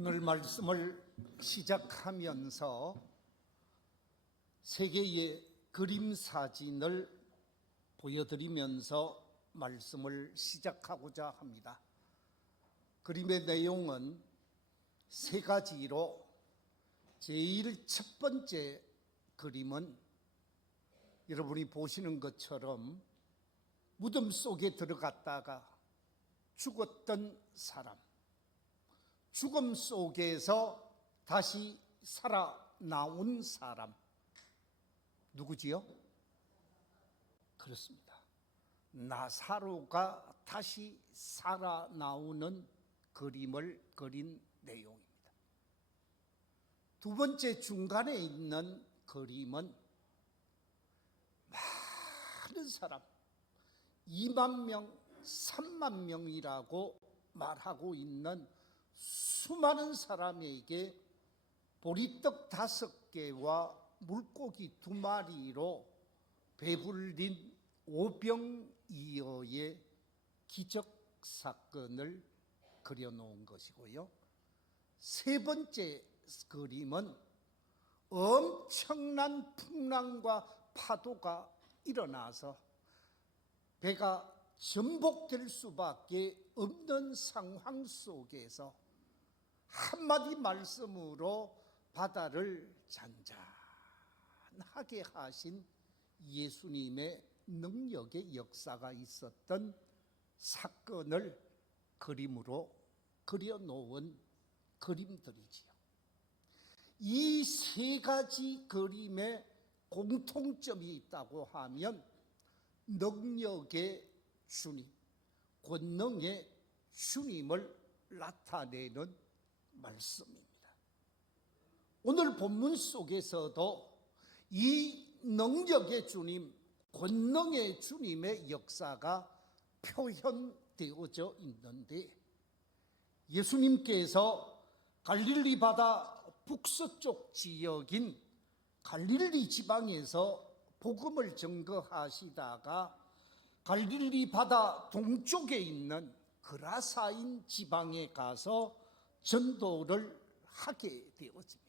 오늘 말씀을 시작하면서 세 개의 그림 사진을 보여드리면서 말씀을 시작하고자 합니다. 그림의 내용은 세 가지로 제일 첫 번째 그림은 여러분이 보시는 것처럼 무덤 속에 들어갔다가 죽었던 사람, 죽음 속에서 다시 살아나온 사람, 누구지요? 그렇습니다. 나사로가 다시 살아나오는 그림을 그린 내용입니다. 두 번째 중간에 있는 그림은 많은 사람, 2만 명, 3만 명이라고 말하고 있는 수많은 사람에게 보리떡 5개와 물고기 2마리로 배불린 오병이어의 기적 사건을 그려놓은 것이고요. 세 번째 그림은 엄청난 풍랑과 파도가 일어나서 배가 전복될 수밖에 없는 상황 속에서 한마디 말씀으로 바다를 잔잔하게 하신 예수님의 능력의 역사가 있었던 사건을 그림으로 그려놓은 그림들이지요. 이 세 가지 그림에 공통점이 있다고 하면 능력의 주님, 권능의 주님을 나타내는 말씀입니다. 오늘 본문 속에서도 이 능력의 주님, 권능의 주님의 역사가 표현되어져 있는데, 예수님께서 갈릴리 바다 북서쪽 지역인 갈릴리 지방에서 복음을 전거하시다가 갈릴리 바다 동쪽에 있는 그라사인 지방에 가서 전도를 하게 되어집니다.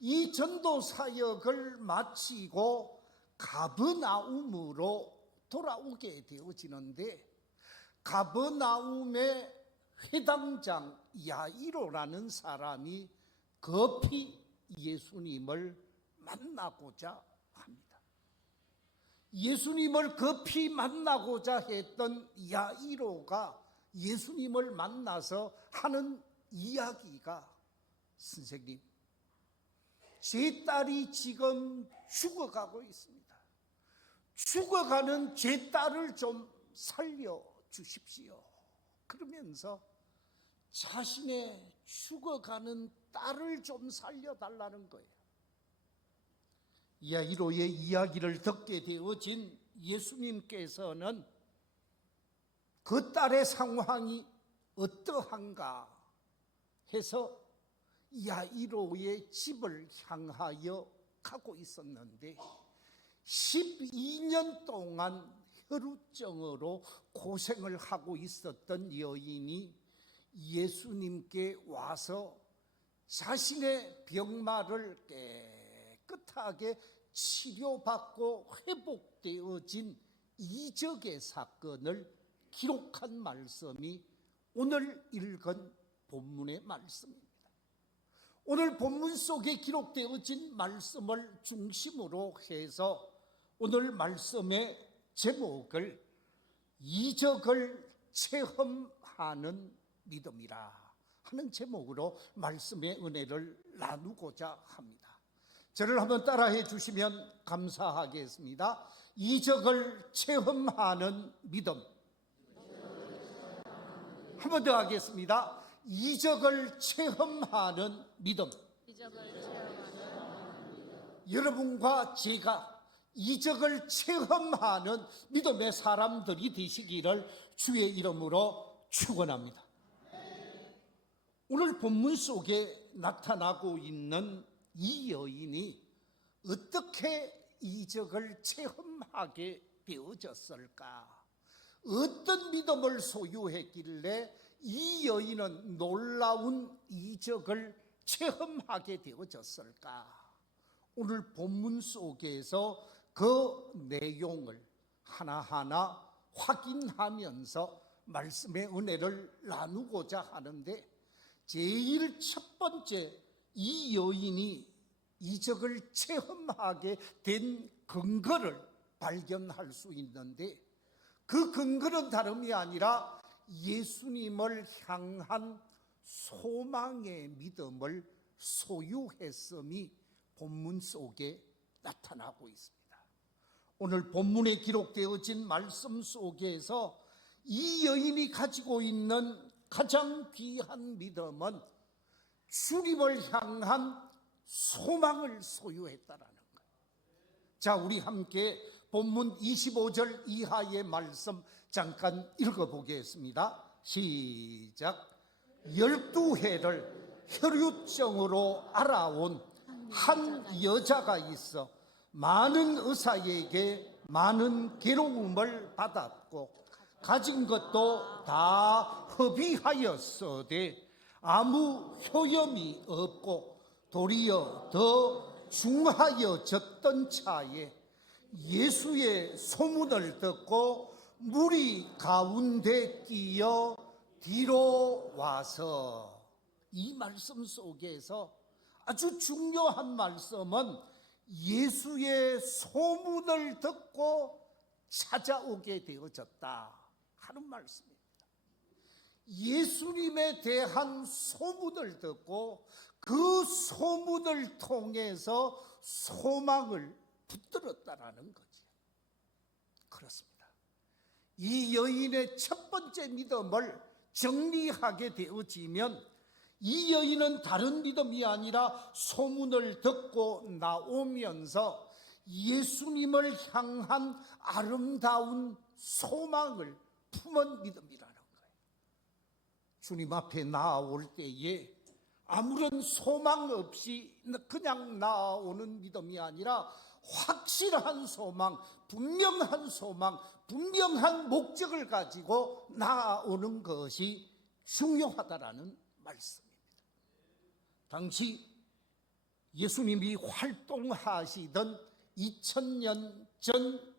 이 전도 사역을 마치고 가버나움으로 돌아오게 되어지는데, 가버나움의 회당장 야이로라는 사람이 급히 예수님을 만나고자 합니다. 예수님을 급히 만나고자 했던 야이로가 예수님을 만나서 하는 이야기가, 선생님, 제 딸이 지금 죽어가고 있습니다. 죽어가는 제 딸을 좀 살려주십시오. 그러면서 자신의 죽어가는 딸을 좀 살려달라는 거예요. 야이로의 이야기를 듣게 되어진 예수님께서는 그 딸의 상황이 어떠한가 해서 야이로의 집을 향하여 가고 있었는데, 12년 동안 혈우증으로 고생을 하고 있었던 여인이 예수님께 와서 자신의 병마를 깨끗하게 치료받고 회복되어진 이적의 사건을 기록한 말씀이 오늘 읽은 본문의 말씀입니다. 오늘 본문 속에 기록되어진 말씀을 중심으로 해서 오늘 말씀의 제목을 이적을 체험하는 믿음이라 하는 제목으로 말씀의 은혜를 나누고자 합니다. 저를 한번 따라해 주시면 감사하겠습니다. 이적을 체험하는 믿음. 한 번 더 하겠습니다. 이적을 체험하는 믿음. 여러분과 제가 이적을 체험하는 믿음의 사람들이 되시기를 주의 이름으로 축원합니다. 오늘 본문 속에 나타나고 있는 이 여인이 어떻게 이적을 체험하게 되어졌을까? 어떤 믿음을 소유했길래 이 여인은 놀라운 이적을 체험하게 되어졌을까? 오늘 본문 속에서 그 내용을 하나하나 확인하면서 말씀의 은혜를 나누고자 하는데, 제일 첫 번째, 이 여인이 이적을 체험하게 된 근거를 발견할 수 있는데, 그 근거는 다름이 아니라 예수님을 향한 소망의 믿음을 소유했음이 본문 속에 나타나고 있습니다. 오늘 본문에 기록되어진 말씀 속에서 이 여인이 가지고 있는 가장 귀한 믿음은 주님을 향한 소망을 소유했다라는 거예요. 자, 우리 함께 본문 25절 이하의 말씀 잠깐 읽어보겠습니다. 시작. 12해를 혈유증으로 알아온 한 여자가 있어 많은 의사에게 많은 괴로움을 받았고 가진 것도 다 허비하였으되 아무 효험이 없고 도리어 더 중하여졌던 차에 예수의 소문을 듣고 무리 가운데 끼어 뒤로 와서, 이 말씀 속에서 아주 중요한 말씀은 예수의 소문을 듣고 찾아오게 되어졌다 하는 말씀입니다. 예수님에 대한 소문을 듣고 그 소문을 통해서 소망을 붙들었다라는 거지. 그렇습니다. 이 여인의 첫 번째 믿음을 정리하게 되어지면, 이 여인은 다른 믿음이 아니라 소문을 듣고 나오면서 예수님을 향한 아름다운 소망을 품은 믿음이라는 거예요. 주님 앞에 나아올 때에 아무런 소망 없이 그냥 나오는 믿음이 아니라 확실한 소망, 분명한 소망, 분명한 목적을 가지고 나아오는 것이 중요하다라는 말씀입니다. 당시 예수님이 활동하시던 2000년 전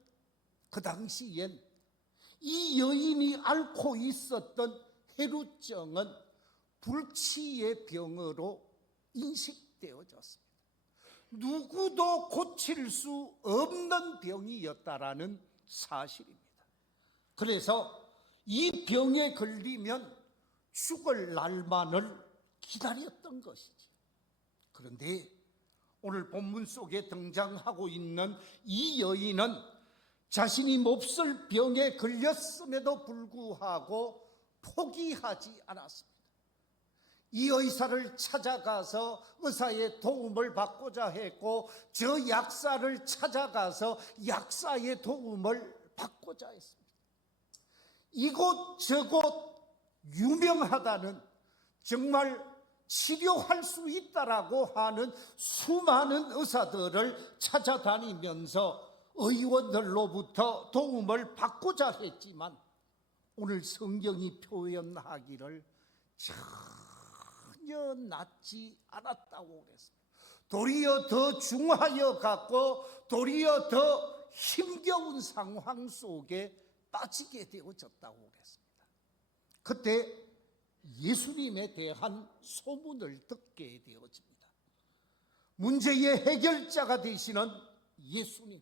그 당시엔 이 여인이 앓고 있었던 혈루증은 불치의 병으로 인식되어졌습니다. 누구도 고칠 수 없는 병이었다라는 사실입니다. 그래서 이 병에 걸리면 죽을 날만을 기다렸던 것이지. 그런데 오늘 본문 속에 등장하고 있는 이 여인은 자신이 몹쓸 병에 걸렸음에도 불구하고 포기하지 않았습니다. 이 의사를 찾아가서 의사의 도움을 받고자 했고, 저 약사를 찾아가서 약사의 도움을 받고자 했습니다. 이곳 저곳 유명하다는, 정말 치료할 수 있다라고 하는 수많은 의사들을 찾아다니면서 의원들로부터 도움을 받고자 했지만, 오늘 성경이 표현하기를 전혀 낫지 않았다고 그랬습니다. 도리어 더 중하여 갔고 도리어 더 힘겨운 상황 속에 빠지게 되어졌다고 그랬습니다. 그때 예수님에 대한 소문을 듣게 되어집니다. 문제의 해결자가 되시는 예수님,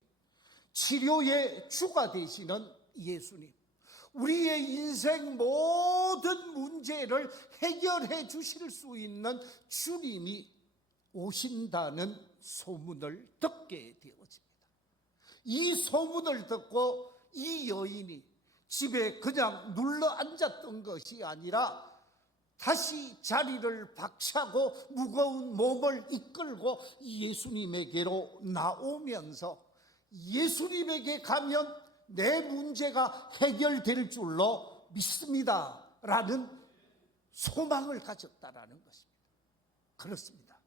치료의 주가 되시는 예수님, 우리의 인생 모든 문제를 해결해 주실 수 있는 주님이 오신다는 소문을 듣게 되어집니다. 이 소문을 듣고 이 여인이 집에 그냥 눌러 앉았던 것이 아니라 다시 자리를 박차고 무거운 몸을 이끌고 예수님에게로 나오면서, 예수님에게 가면 내 문제가 해결될 줄로 믿습니다 라는 소망을 가졌다라는 것입니다. 그렇습니다.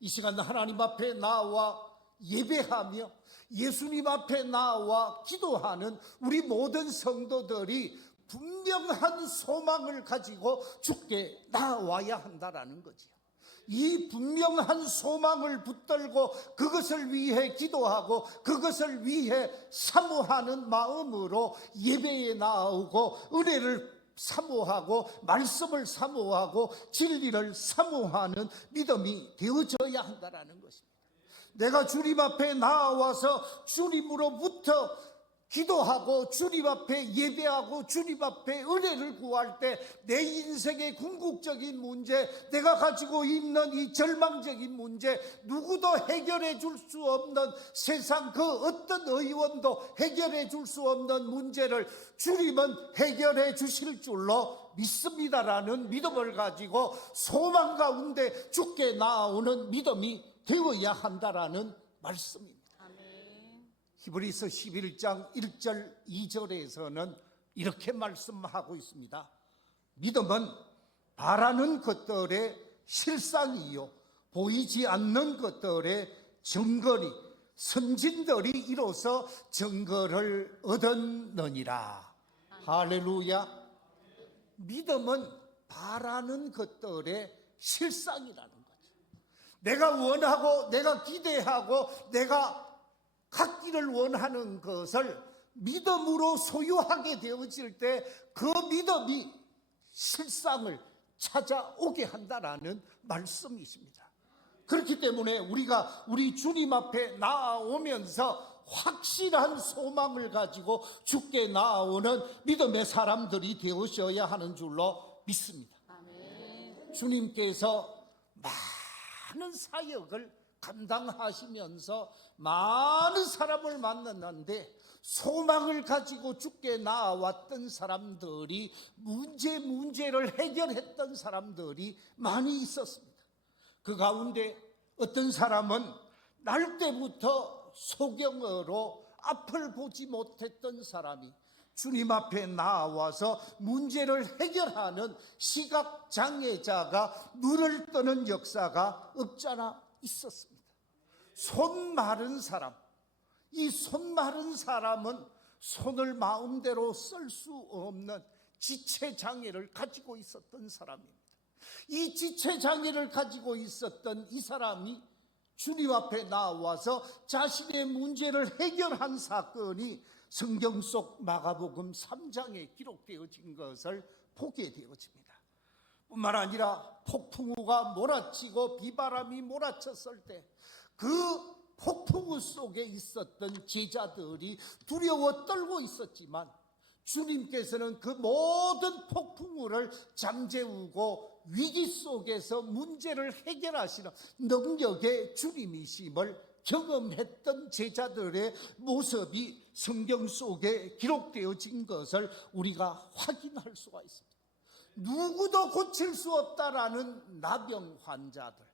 이 시간 하나님 앞에 나와 예배하며 예수님 앞에 나와 기도하는 우리 모든 성도들이 분명한 소망을 가지고 주께 나와야 한다라는 거지요. 이 분명한 소망을 붙들고 그것을 위해 기도하고 그것을 위해 사모하는 마음으로 예배에 나오고 은혜를 사모하고 말씀을 사모하고 진리를 사모하는 믿음이 되어져야 한다라는 것입니다. 내가 주님 앞에 나와서 주님으로부터 기도하고 주님 앞에 예배하고 주님 앞에 은혜를 구할 때 내 인생의 궁극적인 문제, 내가 가지고 있는 이 절망적인 문제, 누구도 해결해 줄 수 없는, 세상 그 어떤 의원도 해결해 줄 수 없는 문제를 주님은 해결해 주실 줄로 믿습니다라는 믿음을 가지고 소망 가운데 주께 나오는 믿음이 되어야 한다라는 말씀입니다. 히브리서 11장 1절 2절에서는 이렇게 말씀하고 있습니다. 믿음은 바라는 것들의 실상이요 보이지 않는 것들의 증거니 선진들이 이로써 증거를 얻었느니라. 할렐루야. 믿음은 바라는 것들의 실상이라는 거죠. 내가 원하고 내가 기대하고 내가 갖기를 원하는 것을 믿음으로 소유하게 되어질 때 그 믿음이 실상을 찾아오게 한다라는 말씀이십니다. 그렇기 때문에 우리가 우리 주님 앞에 나아오면서 확실한 소망을 가지고 주께 나아오는 믿음의 사람들이 되어셔야 하는 줄로 믿습니다. 주님께서 많은 사역을 감당하시면서 많은 사람을 만났는데 소망을 가지고 주께 나아왔던 사람들이 문제를 해결했던 사람들이 많이 있었습니다. 그 가운데 어떤 사람은 날 때부터 소경으로 앞을 보지 못했던 사람이 주님 앞에 나와서 문제를 해결하는 시각장애자가 눈을 뜨는 역사가 없잖아 있었습니다. 손 마른 사람, 이 손 마른 사람은 손을 마음대로 쓸 수 없는 지체장애를 가지고 있었던 사람입니다. 이 지체장애를 가지고 있었던 이 사람이 주님 앞에 나와서 자신의 문제를 해결한 사건이 성경 속 마가복음 3장에 기록되어진 것을 보게 되어집니다. 뿐만 아니라 폭풍우가 몰아치고 비바람이 몰아쳤을 때 그 폭풍우 속에 있었던 제자들이 두려워 떨고 있었지만 주님께서는 그 모든 폭풍우를 잠재우고 위기 속에서 문제를 해결하시는 능력의 주님이심을 경험했던 제자들의 모습이 성경 속에 기록되어진 것을 우리가 확인할 수가 있습니다. 누구도 고칠 수 없다라는 나병 환자들,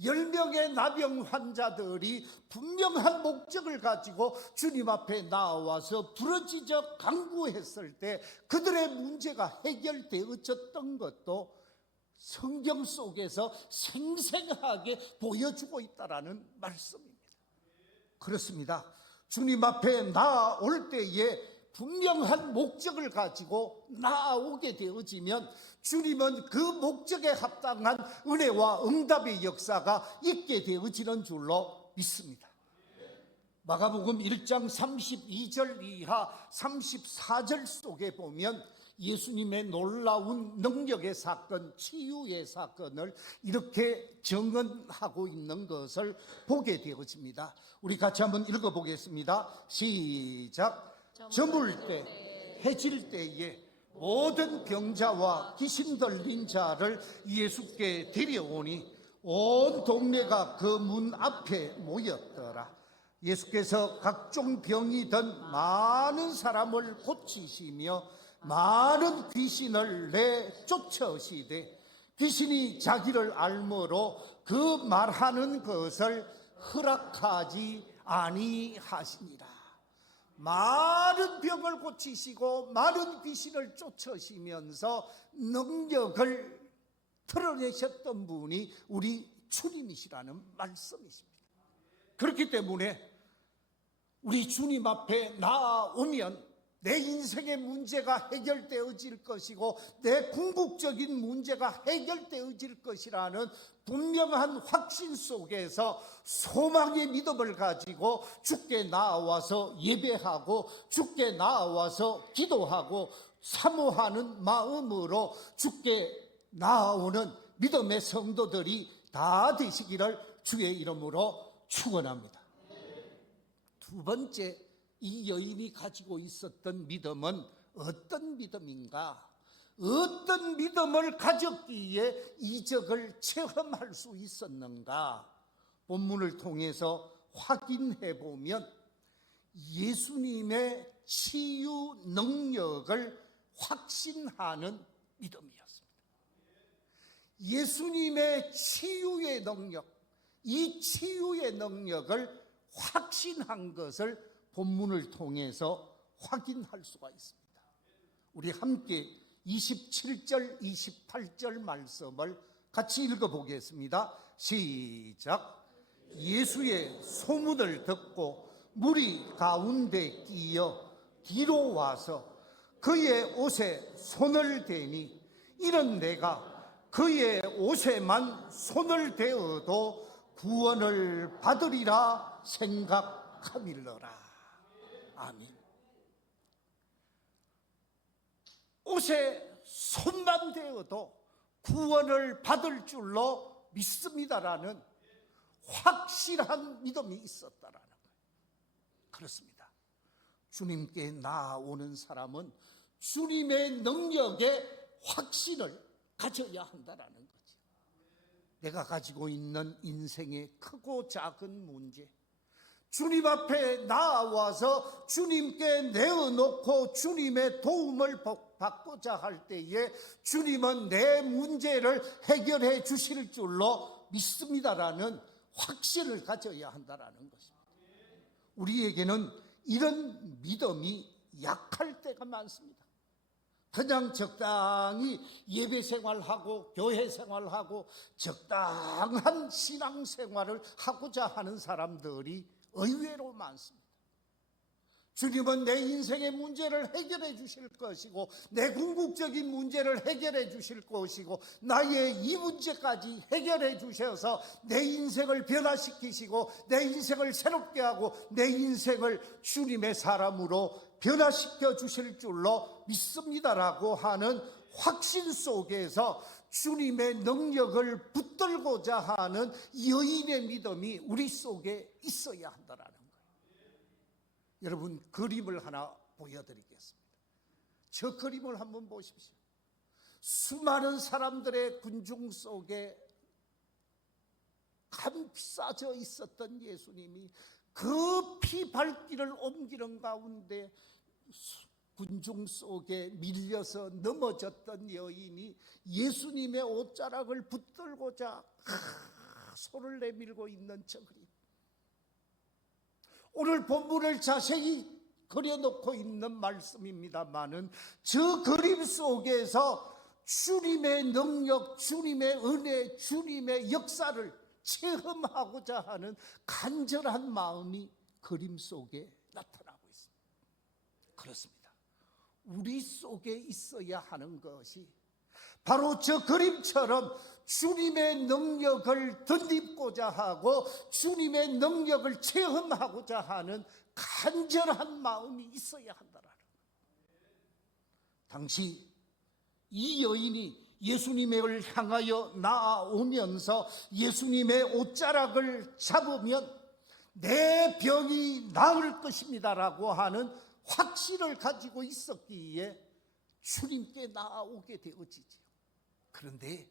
10명의 나병 환자들이 분명한 목적을 가지고 주님 앞에 나와서 부르짖어 간구했을 때 그들의 문제가 해결되어졌던 것도 성경 속에서 생생하게 보여주고 있다라는 말씀입니다. 그렇습니다. 주님 앞에 나올 때에 분명한 목적을 가지고 나아오게 되어지면 주님은 그 목적에 합당한 은혜와 응답의 역사가 있게 되어지는 줄로 믿습니다. 마가복음 1장 32절 이하 34절 속에 보면 예수님의 놀라운 능력의 사건, 치유의 사건을 이렇게 증언하고 있는 것을 보게 되어집니다. 우리 같이 한번 읽어보겠습니다. 시작. 저물 때, 해질 때에 모든 병자와 귀신 들린 자를 예수께 데려오니 온 동네가 그 문 앞에 모였더라. 예수께서 각종 병이 든 많은 사람을 고치시며 많은 귀신을 내쫓으시되 귀신이 자기를 알므로 그 말하는 것을 허락하지 아니하시니라. 많은 병을 고치시고 많은 귀신을 쫓으시면서 능력을 드러내셨던 분이 우리 주님이시라는 말씀이십니다. 그렇기 때문에 우리 주님 앞에 나아오면 내 인생의 문제가 해결되어질 것이고 내 궁극적인 문제가 해결되어질 것이라는 분명한 확신 속에서 소망의 믿음을 가지고 주께 나와서 예배하고 주께 나와서 기도하고 사모하는 마음으로 주께 나오는 믿음의 성도들이 다 되시기를 주의 이름으로 축원합니다. 두 번째, 이 여인이 가지고 있었던 믿음은 어떤 믿음인가? 어떤 믿음을 가졌기에 이적을 체험할 수 있었는가? 본문을 통해서 확인해 보면 예수님의 치유 능력을 확신하는 믿음이었습니다. 예수님의 치유의 능력, 이 치유의 능력을 확신한 것을 본문을 통해서 확인할 수가 있습니다. 우리 함께 27절, 28절 말씀을 같이 읽어보겠습니다. 시작. 예수의 소문을 듣고 무리 가운데 끼어 뒤로 와서 그의 옷에 손을 대니 이런 내가 그의 옷에만 손을 대어도 구원을 받으리라 생각함일러라. 아멘. 옷에 손만 대어도 구원을 받을 줄로 믿습니다라는 확실한 믿음이 있었다라는 거예요. 그렇습니다. 주님께 나아오는 사람은 주님의 능력에 확신을 가져야 한다라는 거죠. 내가 가지고 있는 인생의 크고 작은 문제, 주님 앞에 나와서 주님께 내어놓고 주님의 도움을 받고자 할 때에 주님은 내 문제를 해결해 주실 줄로 믿습니다라는 확신을 가져야 한다라는 것입니다. 우리에게는 이런 믿음이 약할 때가 많습니다. 그냥 적당히 예배 생활하고 교회 생활하고 적당한 신앙 생활을 하고자 하는 사람들이 의외로 많습니다. 주님은 내 인생의 문제를 해결해 주실 것이고 내 궁극적인 문제를 해결해 주실 것이고 나의 이 문제까지 해결해 주셔서 내 인생을 변화시키시고 내 인생을 새롭게 하고 내 인생을 주님의 사람으로 변화시켜 주실 줄로 믿습니다라고 하는 확신 속에서 주님의 능력을 붙들고자 하는 여인의 믿음이 우리 속에 있어야 한다라는 거예요. 여러분, 그림을 하나 보여드리겠습니다. 저 그림을 한번 보십시오. 수많은 사람들의 군중 속에 감싸져 있었던 예수님이 그 피발길을 옮기는 가운데 군중 속에 밀려서 넘어졌던 여인이 예수님의 옷자락을 붙들고자 손을 내밀고 있는 저 그림. 오늘 본문을 자세히 그려놓고 있는 말씀입니다마는 저 그림 속에서 주님의 능력, 주님의 은혜, 주님의 역사를 체험하고자 하는 간절한 마음이 그림 속에 나타나고 있습니다. 그렇습니다. 우리 속에 있어야 하는 것이 바로 저 그림처럼 주님의 능력을 덧입고자 하고 주님의 능력을 체험하고자 하는 간절한 마음이 있어야 한다라는 거예요. 당시 이 여인이 예수님을 향하여 나아오면서 예수님의 옷자락을 잡으면 내 병이 나을 것입니다라고 하는 확신을 가지고 있었기에 주님께 나아오게 되어지죠. 그런데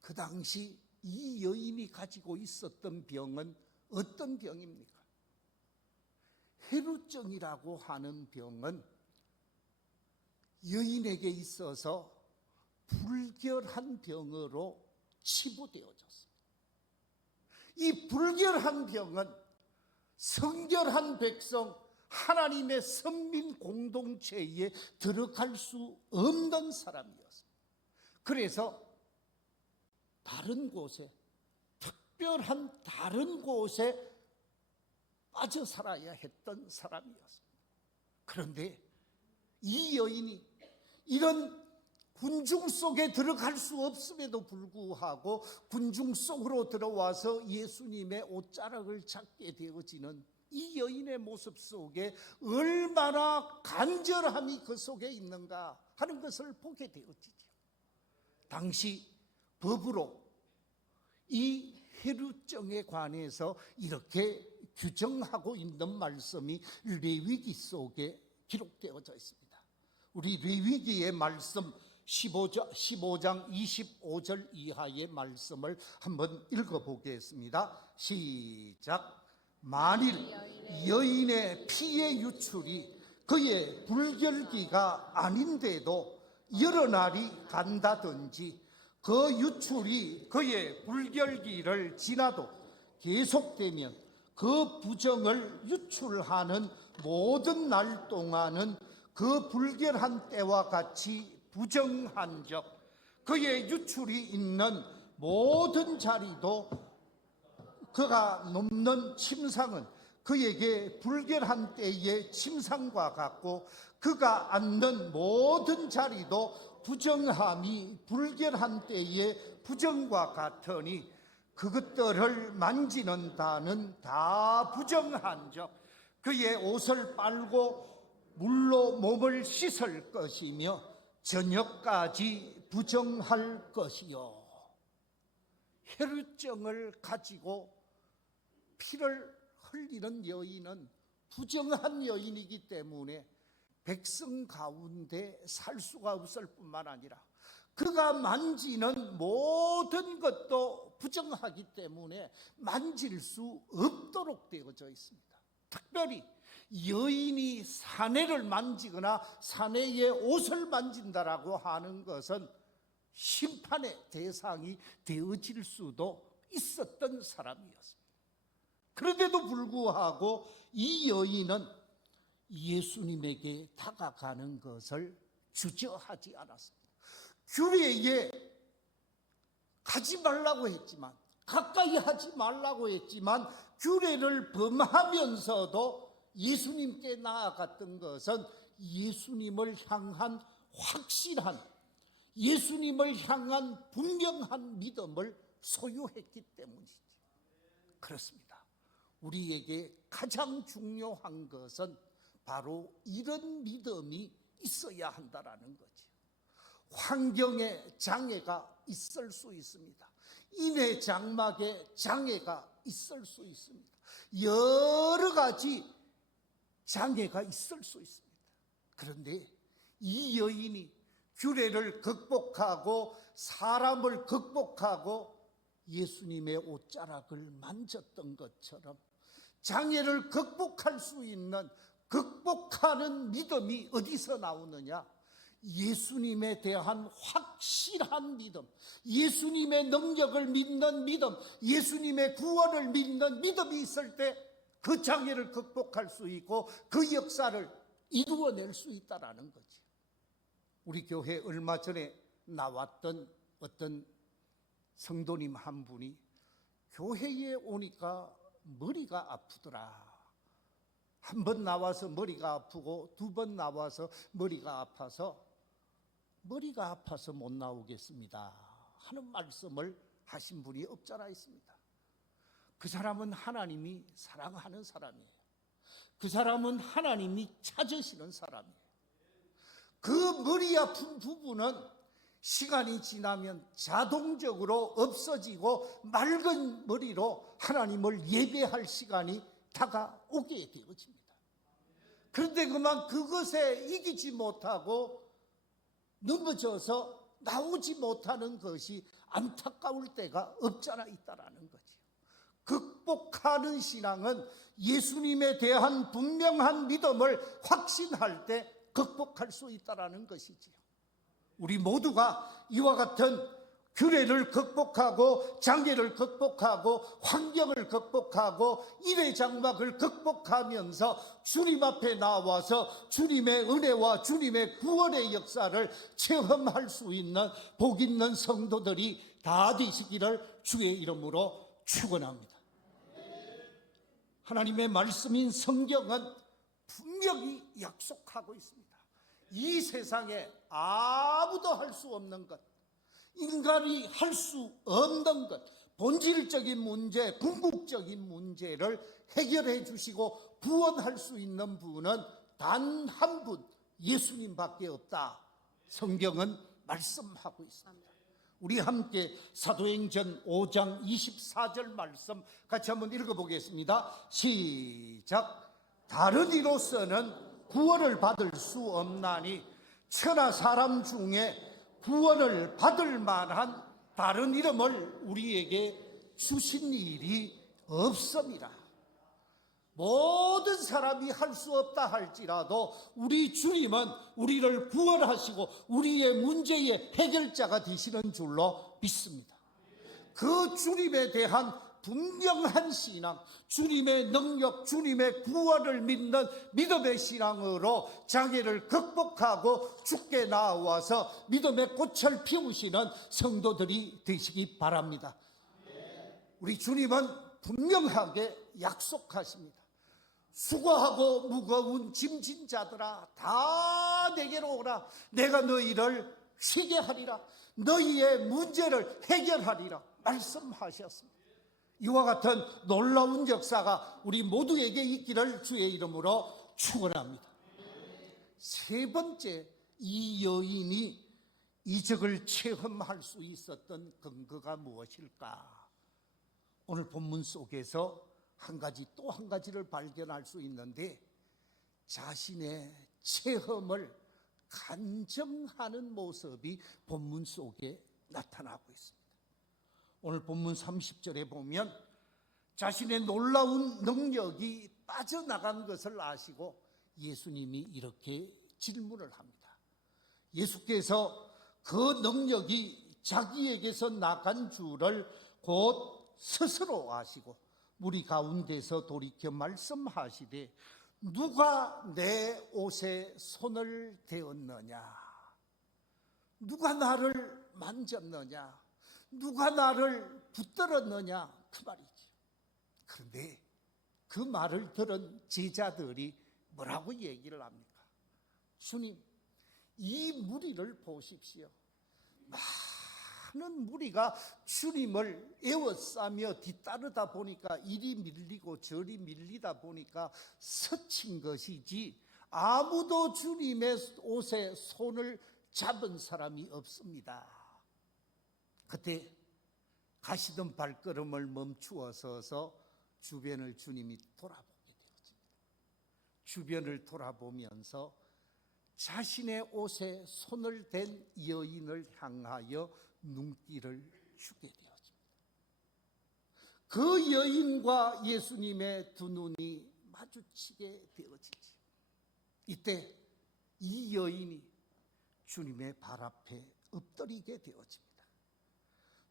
그 당시 이 여인이 가지고 있었던 병은 어떤 병입니까? 혈루증이라고 하는 병은 여인에게 있어서 불결한 병으로 치부되어졌습니다. 이 불결한 병은 성결한 백성, 하나님의 선민 공동체에 들어갈 수 없는 사람이었습니다. 그래서 다른 곳에, 특별한 다른 곳에 빠져 살아야 했던 사람이었습니다. 그런데 이 여인이 이런 군중 속에 들어갈 수 없음에도 불구하고 군중 속으로 들어와서 예수님의 옷자락을 잡게 되어지는 이 여인의 모습 속에 얼마나 간절함이 그 속에 있는가 하는 것을 보게 되어지죠. 당시 법으로 이 혈루증에 관해서 이렇게 규정하고 있는 말씀이 레위기 속에 기록되어져 있습니다. 우리 레위기의 말씀 15장 25절 이하의 말씀을 한번 읽어보겠습니다. 시작. 만일 여인의 피의 유출이 그의 불결기가 아닌데도 여러 날이 간다든지 그 유출이 그의 불결기를 지나도 계속되면 그 부정을 유출하는 모든 날 동안은 그 불결한 때와 같이 부정한 적, 그의 유출이 있는 모든 자리도 그가 넘는 침상은 그에게 불결한 때의 침상과 같고 그가 앉는 모든 자리도 부정함이 불결한 때의 부정과 같으니 그것들을 만지는 자는 다 부정한 적 그의 옷을 빨고 물로 몸을 씻을 것이며 저녁까지 부정할 것이요. 혈루증을 가지고 피를 흘리는 여인은 부정한 여인이기 때문에 백성 가운데 살 수가 없을 뿐만 아니라 그가 만지는 모든 것도 부정하기 때문에 만질 수 없도록 되어져 있습니다. 특별히 여인이 사내를 만지거나 사내의 옷을 만진다라고 하는 것은 심판의 대상이 되어질 수도 있었던 사람이었습니다. 그런데도 불구하고 이 여인은 예수님에게 다가가는 것을 주저하지 않았습니다. 규례에 가지 말라고 했지만, 가까이 하지 말라고 했지만 규례를 범하면서도 예수님께 나아갔던 것은 예수님을 향한 확실한, 예수님을 향한 분명한 믿음을 소유했기 때문이죠. 그렇습니다. 우리에게 가장 중요한 것은 바로 이런 믿음이 있어야 한다라는 거죠. 환경에 장애가 있을 수 있습니다. 인해 장막에 장애가 있을 수 있습니다. 여러 가지 장애가 있을 수 있습니다. 그런데 이 여인이 규례를 극복하고 사람을 극복하고 예수님의 옷자락을 만졌던 것처럼 장애를 극복할 수 있는, 극복하는 믿음이 어디서 나오느냐? 예수님에 대한 확실한 믿음, 예수님의 능력을 믿는 믿음, 예수님의 구원을 믿는 믿음이 있을 때 그 장애를 극복할 수 있고 그 역사를 이루어낼 수 있다라는 거지. 우리 교회 얼마 전에 나왔던 어떤 성도님 한 분이 교회에 오니까 머리가 아프더라. 한 번 나와서 머리가 아프고 두 번 나와서 머리가 아파서 못 나오겠습니다 하는 말씀을 하신 분이 없잖아 있습니다. 그 사람은 하나님이 사랑하는 사람이에요. 그 사람은 하나님이 찾으시는 사람이에요. 그 머리 아픈 부분은 시간이 지나면 자동적으로 없어지고 맑은 머리로 하나님을 예배할 시간이 다가오게 되어집니다. 그런데 그만 그것에 이기지 못하고 넘어져서 나오지 못하는 것이 안타까울 때가 없잖아 있다라는 거지. 극복하는 신앙은 예수님에 대한 분명한 믿음을 확신할 때 극복할 수 있다라는 것이지요. 우리 모두가 이와 같은 규례를 극복하고 장애를 극복하고 환경을 극복하고 인의 장막을 극복하면서 주님 앞에 나와서 주님의 은혜와 주님의 구원의 역사를 체험할 수 있는 복 있는 성도들이 다 되시기를 주의 이름으로 축원합니다. 하나님의 말씀인 성경은 분명히 약속하고 있습니다. 이 세상에 아무도 할 수 없는 것, 인간이 할 수 없는 것, 본질적인 문제, 궁극적인 문제를 해결해 주시고 구원할 수 있는 분은 단 한 분, 예수님밖에 없다. 성경은 말씀하고 있습니다. 우리 함께 사도행전 5장 24절 말씀 같이 한번 읽어보겠습니다. 시작. 다른 이로서는 구원을 받을 수 없나니 천하 사람 중에 구원을 받을 만한 다른 이름을 우리에게 주신 일이 없습니다. 모든 사람이 할 수 없다 할지라도 우리 주님은 우리를 구원하시고 우리의 문제의 해결자가 되시는 줄로 믿습니다. 그 주님에 대한 분명한 신앙, 주님의 능력, 주님의 구원을 믿는 믿음의 신앙으로 장애를 극복하고 죽게 나와서 믿음의 꽃을 피우시는 성도들이 되시기 바랍니다. 우리 주님은 분명하게 약속하십니다. 수고하고 무거운 짐진 자들아 다 내게로 오라. 내가 너희를 쉬게 하리라. 너희의 문제를 해결하리라 말씀하셨습니다. 이와 같은 놀라운 역사가 우리 모두에게 있기를 주의 이름으로 축원합니다. 세 번째, 이 여인이 이적을 체험할 수 있었던 근거가 무엇일까? 오늘 본문 속에서 또 한 가지를 발견할 수 있는데, 자신의 체험을 간증하는 모습이 본문 속에 나타나고 있습니다. 오늘 본문 30절에 보면 자신의 놀라운 능력이 빠져나간 것을 아시고 예수님이 이렇게 질문을 합니다. 예수께서 그 능력이 자기에게서 나간 줄을 곧 스스로 아시고 무리 가운데서 돌이켜 말씀하시되 누가 내 옷에 손을 대었느냐? 누가 나를 만졌느냐? 누가 나를 붙들었느냐? 그 말이지. 그런데 그 말을 들은 제자들이 뭐라고 얘기를 합니까? 주님, 이 무리를 보십시오. 많은 무리가 주님을 에워싸며 뒤따르다 보니까 이리 밀리고 저리 밀리다 보니까 스친 것이지 아무도 주님의 옷에 손을 잡은 사람이 없습니다. 그때 가시던 발걸음을 멈추어 서서 주변을 주님이 돌아보게 되었습니다. 주변을 돌아보면서 자신의 옷에 손을 댄 여인을 향하여 눈길을 주게 되었습니다. 그 여인과 예수님의 두 눈이 마주치게 되어지지. 이때 이 여인이 주님의 발 앞에 엎드리게 되어집니다.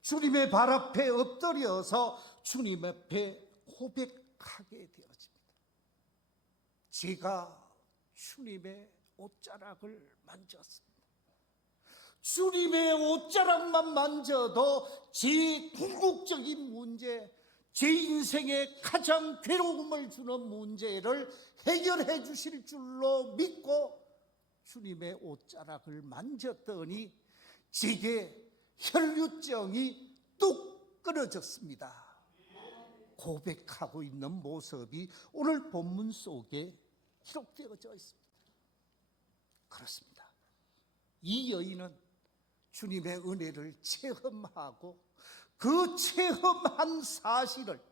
주님의 발 앞에 엎드려서 주님 앞에 고백하게 되어집니다. 제가 주님의 옷자락을 만졌습니다. 주님의 옷자락만 만져도 제 궁극적인 문제, 제 인생에 가장 괴로움을 주는 문제를 해결해 주실 줄로 믿고 주님의 옷자락을 만졌더니 제게 혈류증이 뚝 끊어졌습니다. 고백하고 있는 모습이 오늘 본문 속에 기록되어져 있습니다. 그렇습니다. 이 여인은 주님의 은혜를 체험하고 그 체험한 사실을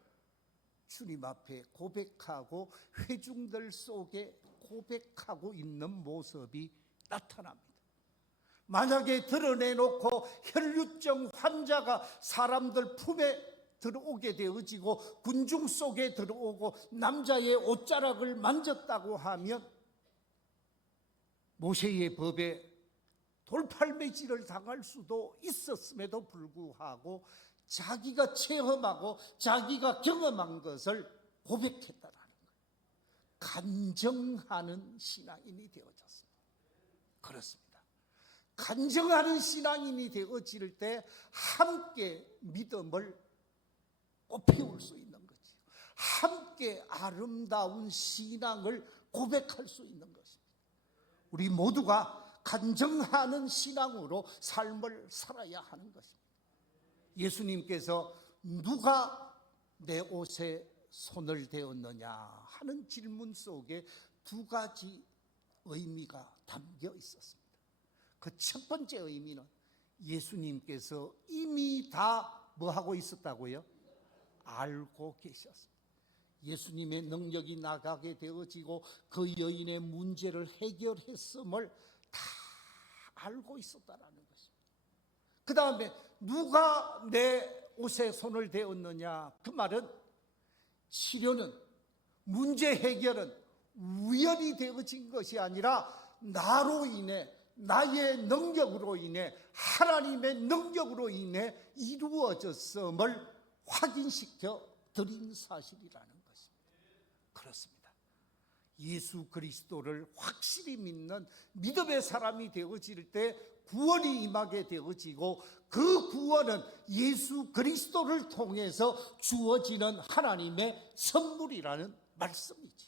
주님 앞에 고백하고 회중들 속에 고백하고 있는 모습이 나타납니다. 만약에 드러내놓고 혈류증 환자가 사람들 품에 들어오게 되어지고 군중 속에 들어오고 남자의 옷자락을 만졌다고 하면 모세의 법에 돌팔매질을 당할 수도 있었음에도 불구하고 자기가 체험하고 자기가 경험한 것을 고백했다라는 거예요. 간증하는 신앙인이 되어졌습니다. 그렇습니다. 간증하는 신앙인이 되어질 때 함께 믿음을 꽃피울 수 있는 거지. 함께 아름다운 신앙을 고백할 수 있는 것입니다. 우리 모두가 간증하는 신앙으로 삶을 살아야 하는 것입니다. 예수님께서 누가 내 옷에 손을 대었느냐 하는 질문 속에 두 가지 의미가 담겨 있었습니다. 그 첫 번째 의미는 예수님께서 이미 다 뭐 하고 있었다고요? 알고 계셨습니다. 예수님의 능력이 나가게 되어지고 그 여인의 문제를 해결했음을 다 알고 있었다라는 것입니다. 그 다음에 누가 내 옷에 손을 대었느냐, 그 말은 치료는, 문제 해결은 우연히 되어진 것이 아니라 나로 인해, 나의 능력으로 인해, 하나님의 능력으로 인해 이루어졌음을 확인시켜 드린 사실이라는 것입니다. 그렇습니다. 예수 그리스도를 확실히 믿는 믿음의 사람이 되어질 때 구원이 임하게 되어지고, 그 구원은 예수 그리스도를 통해서 주어지는 하나님의 선물이라는 말씀이죠.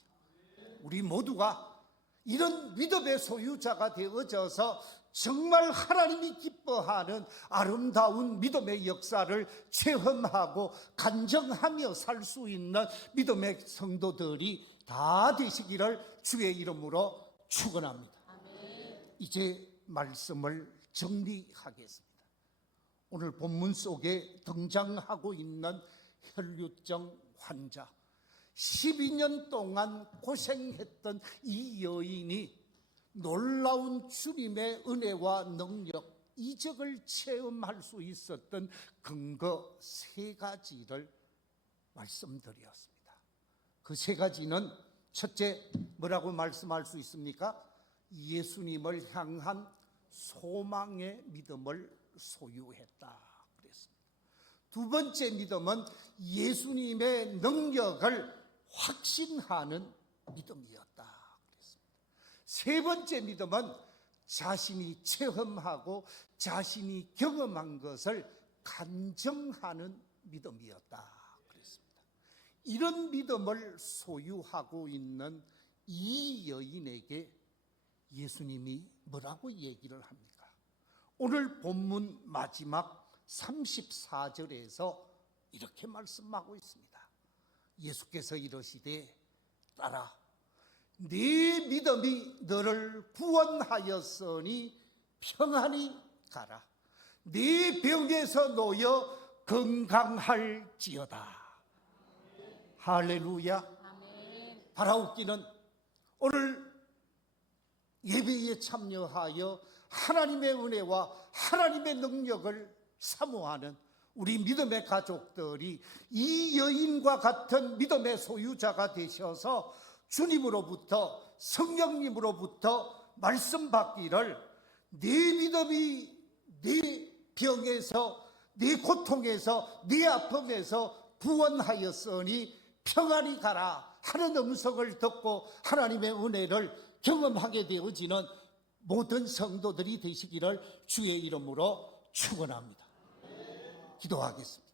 우리 모두가 이런 믿음의 소유자가 되어져서 정말 하나님이 기뻐하는 아름다운 믿음의 역사를 체험하고 간증하며 살 수 있는 믿음의 성도들이 다 되시기를 주의 이름으로 축원합니다. 이제 말씀을 정리하겠습니다. 오늘 본문 속에 등장하고 있는 혈류증 환자, 12년 동안 고생했던 이 여인이 놀라운 주님의 은혜와 능력, 이적을 체험할 수 있었던 근거 3가지를 말씀드렸습니다. 그 3가지는 첫째, 뭐라고 말씀할 수 있습니까? 예수님을 향한 소망의 믿음을 소유했다 그랬습니다. 두 번째 믿음은 예수님의 능력을 확신하는 믿음이었다 그랬습니다. 세 번째 믿음은 자신이 체험하고 자신이 경험한 것을 간증하는 믿음이었다 그랬습니다. 이런 믿음을 소유하고 있는 이 여인에게 예수님이 뭐라고 얘기를 합니까? 오늘 본문 마지막 34절에서 이렇게 말씀하고 있습니다. 예수께서 이러시되 따라 네 믿음이 너를 구원하였으니 평안히 가라. 네 병에서 놓여 건강할지어다. 할렐루야. 바라옵기는 오늘 예배에 참여하여 하나님의 은혜와 하나님의 능력을 사모하는 우리 믿음의 가족들이 이 여인과 같은 믿음의 소유자가 되셔서 주님으로부터, 성령님으로부터 말씀 받기를 네 믿음이 네 병에서, 네 고통에서, 네 아픔에서 구원하였으니 평안히 가라 하는 음성을 듣고 하나님의 은혜를 경험하게 되어지는 모든 성도들이 되시기를 주의 이름으로 축원합니다. 기도하겠습니다.